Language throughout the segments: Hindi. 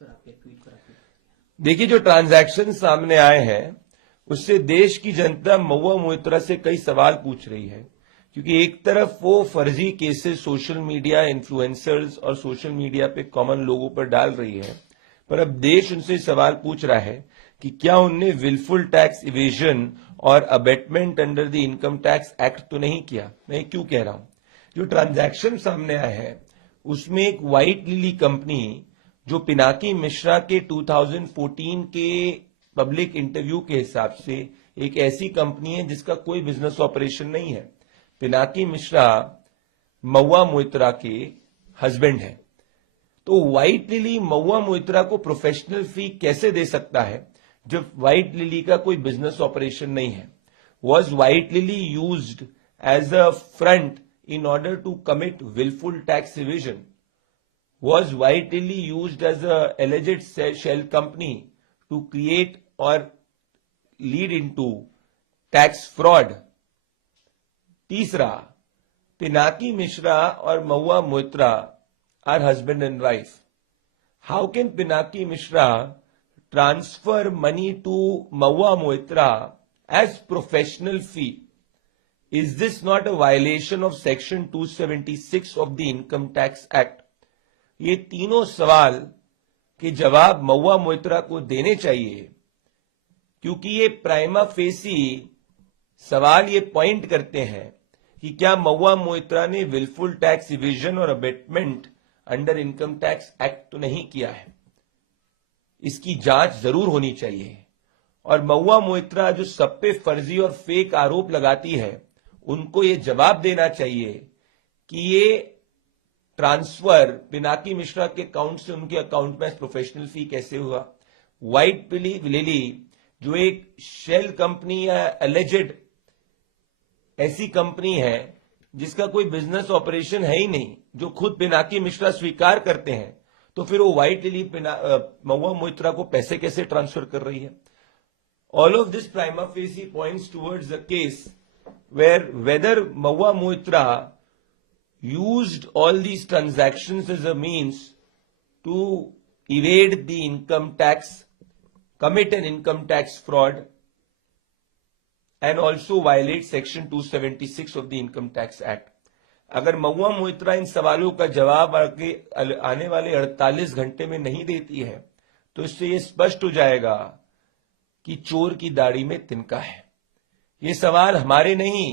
देखिए, जो ट्रांजैक्शन सामने आए हैं उससे देश की जनता महुआ मोइत्रा से कई सवाल पूछ रही है, क्योंकि एक तरफ वो फर्जी केसेस सोशल मीडिया इन्फ्लुएंसर्स और सोशल मीडिया पे कॉमन लोगों पर डाल रही है, पर अब देश उनसे सवाल पूछ रहा है कि क्या उनने विलफुल टैक्स इवेजन और abetment under the income tax act तो नहीं किया। मैं क्यों कह रहा हूं, जो ट्रांजैक्शन सामने आए हैं उसमें एक व्हाइट लिली कंपनी जो पिनाकी मिश्रा के 2014 के पब्लिक इंटरव्यू के हिसाब से एक ऐसी कंपनी है जिसका कोई बिजनेस ऑपरेशन नहीं है। पिनाकी मिश्रा महुआ मोइत्रा के हस्बैंड है, तो व्हाइट लिली महुआ मोइत्रा को प्रोफेशनल फी कैसे दे सकता है जब व्हाइट लिली का कोई बिजनेस ऑपरेशन नहीं है। Was White Lily used as a front in order to commit willful tax evasion? Was White Lily used as a alleged shell company to create or lead into tax fraud? तीसरा, पिनाकी मिश्रा और Mahua Moitra are husband and wife. How can Pinaki Mishra transfer money to Mehua Moitra as professional fee? Is this not a violation of Section 276 of the Income Tax Act? ये तीनों सवाल के जवाब महुआ मोइत्रा को देने चाहिए, क्योंकि ये प्राइमा फेसी सवाल ये पॉइंट करते हैं कि क्या महुआ मोइत्रा ने विलफुल टैक्स इवेजन और abetment under income tax act तो नहीं किया है। इसकी जांच जरूर होनी चाहिए, और महुआ मोइत्रा जो सब पे फर्जी और फेक आरोप लगाती है उनको ये जवाब देना चाहिए कि ये ट्रांसफर पिनाकी मिश्रा के अकाउंट से उनके अकाउंट में प्रोफेशनल फी कैसे हुआ। व्हाइट लिली जो एक शेल कंपनी या एलिजेड ऐसी कंपनी है जिसका कोई बिजनेस ऑपरेशन है ही नहीं, जो खुद पिनाकी मिश्रा स्वीकार करते हैं, तो फिर वो व्हाइट लिली महुआ मोइत्रा को पैसे कैसे ट्रांसफर कर रही है। All of this prima facie points towards the case whether Mehua Moitra used all these transactions as a means to evade the income tax, commit an income tax fraud, and also violate Section 276 of the Income Tax Act. अगर महुआ मोइत्रा इन सवालों का जवाब आने वाले 48 घंटे में नहीं देती है तो इससे ये स्पष्ट हो जाएगा कि चोर की दाढ़ी में तिनका है। ये सवाल हमारे नहीं,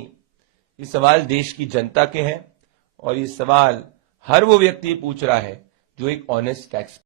ये सवाल देश की जनता के हैं, और ये सवाल हर वो व्यक्ति पूछ रहा है जो एक ऑनेस्ट टैक्स